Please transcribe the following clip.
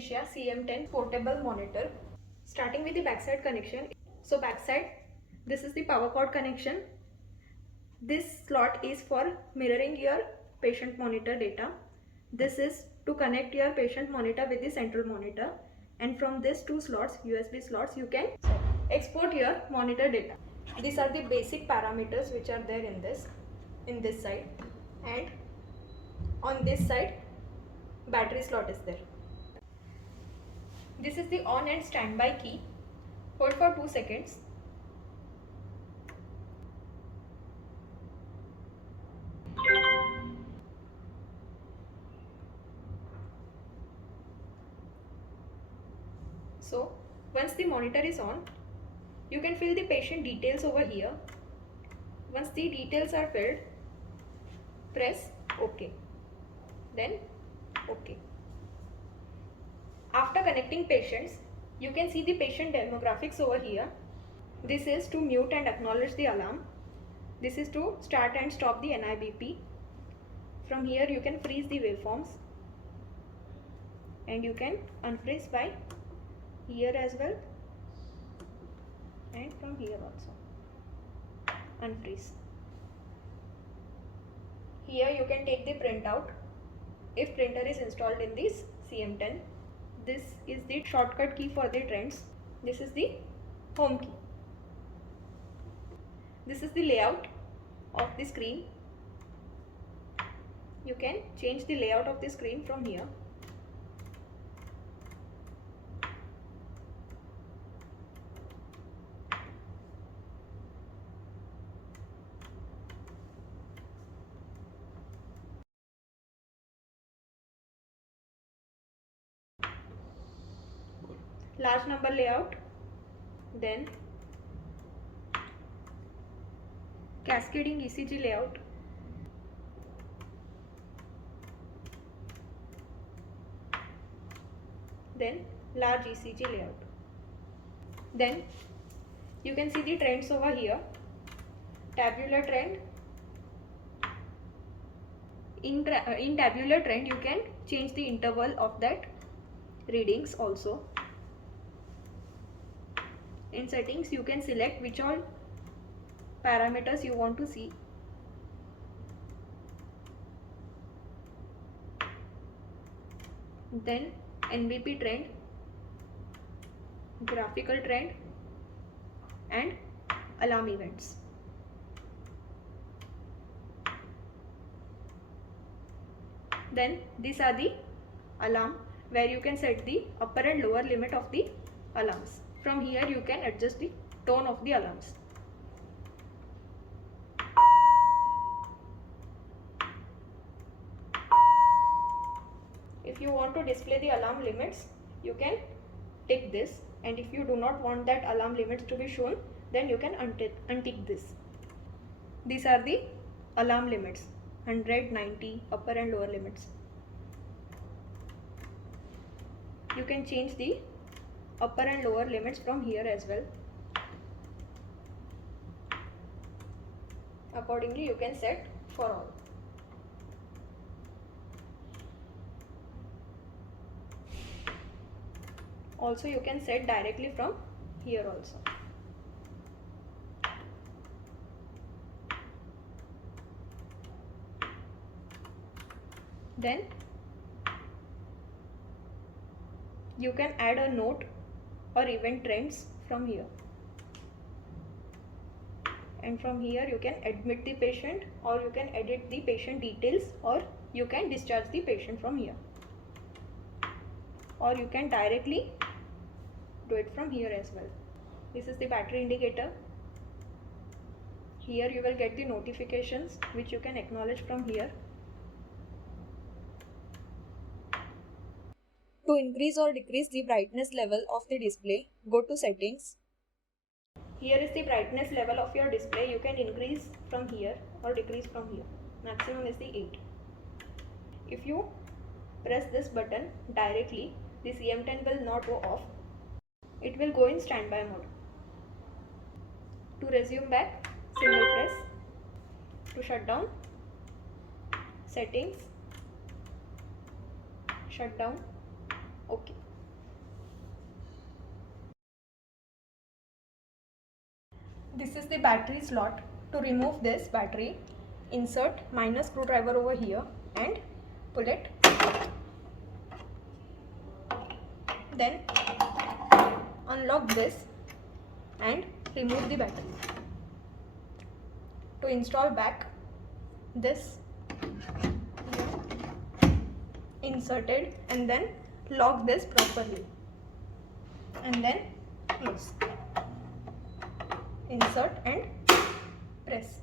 Vishya CM10 portable monitor. Starting with the backside connection. So backside, this is the power cord connection. This slot is for mirroring your patient monitor data. This is to connect your patient monitor with the central monitor, and from these two slots, USB slots, you can export your monitor data. These are the basic parameters which are there in this side, and on this side battery slot is there. This is the on and standby key. Hold for 2 seconds. So once the monitor is on, you can fill the patient details over here. Once the details are filled, press OK. Then OK. After connecting patients, you can see the patient demographics over here. This is to mute and acknowledge the alarm. This is to start and stop the NIBP. From here you can freeze the waveforms, and you can unfreeze by here as well, and from here also unfreeze. Here you can take the printout if printer is installed in this CM10. This is the shortcut key for the trends. This is the home key. This is the layout of the screen. You can change the layout of the screen from here. Large number layout, then cascading ECG layout, then large ECG layout. Then you can see the trends over here. Tabular trend. In tabular trend, you can change the interval of that readings also. In settings, you can select which all parameters you want to see. Then NBP trend, graphical trend, and alarm events. Then these are the alarm, where you can set the upper and lower limit of the alarms. From here you can adjust the tone of the alarms. If you want to display the alarm limits, you can tick this, and if you do not want that alarm limits to be shown, then you can untick this. These are the alarm limits: 100, 90, upper and lower limits. You can change the upper and lower limits from here as well. Accordingly, you can set for all. Also, you can set directly from here also. Then you can add a note or event trends from here, and from here you can admit the patient, or you can edit the patient details, or you can discharge the patient from here, or you can directly do it from here as well. This is the battery indicator. Here you will get the notifications which you can acknowledge from here. To increase or decrease the brightness level of the display, go to settings. Here is the brightness level of your display. You can increase from here or decrease from here. Maximum is the 8. If you press this button directly, the CM10 will not go off. It will go in standby mode. To resume back, single press. To shut down, settings, shut down, OK. This is the battery slot. To remove this battery, insert minus screwdriver over here and pull it. Then unlock this and remove the battery. To install back, this inserted and then lock this properly and then close. Insert and press.